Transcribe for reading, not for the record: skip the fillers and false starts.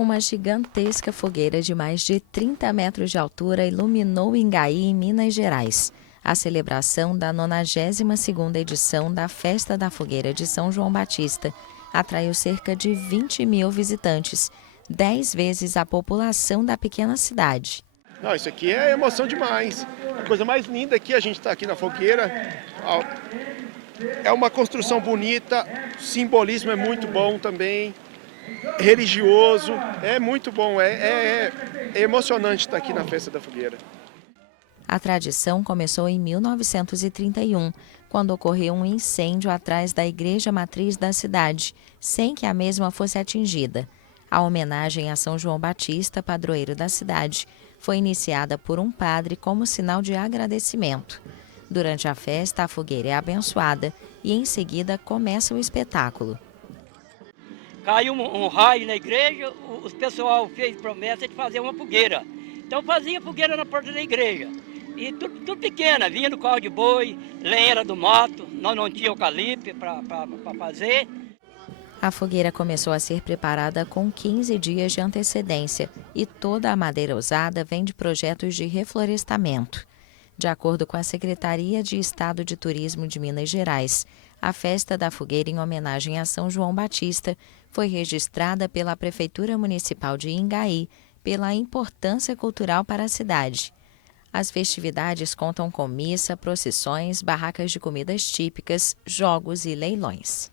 Uma gigantesca fogueira de mais de 30 metros de altura iluminou Ingaí, em Minas Gerais. A celebração da 92ª edição da Festa da Fogueira de São João Batista atraiu cerca de 20 mil visitantes, 10 vezes a população da pequena cidade. Não, isso aqui é emoção demais. A coisa mais linda aqui, a gente está aqui na fogueira. É uma construção bonita, o simbolismo é muito bom também, religioso, é muito bom, é emocionante estar aqui na Festa da Fogueira. A tradição começou em 1931, quando ocorreu um incêndio atrás da igreja matriz da cidade, sem que a mesma fosse atingida. A homenagem a São João Batista, padroeiro da cidade, foi iniciada por um padre como sinal de agradecimento. Durante a festa, a fogueira é abençoada e, em seguida, começa o espetáculo. Caiu um raio na igreja, o pessoal fez promessa de fazer uma fogueira. Então fazia fogueira na porta da igreja. E tudo pequena, vinha no carro de boi, lenha era do mato, nós não tinha eucalipto para fazer. A fogueira começou a ser preparada com 15 dias de antecedência e toda a madeira usada vem de projetos de reflorestamento. De acordo com a Secretaria de Estado de Turismo de Minas Gerais, a Festa da Fogueira em homenagem a São João Batista foi registrada pela Prefeitura Municipal de Ingaí pela importância cultural para a cidade. As festividades contam com missa, procissões, barracas de comidas típicas, jogos e leilões.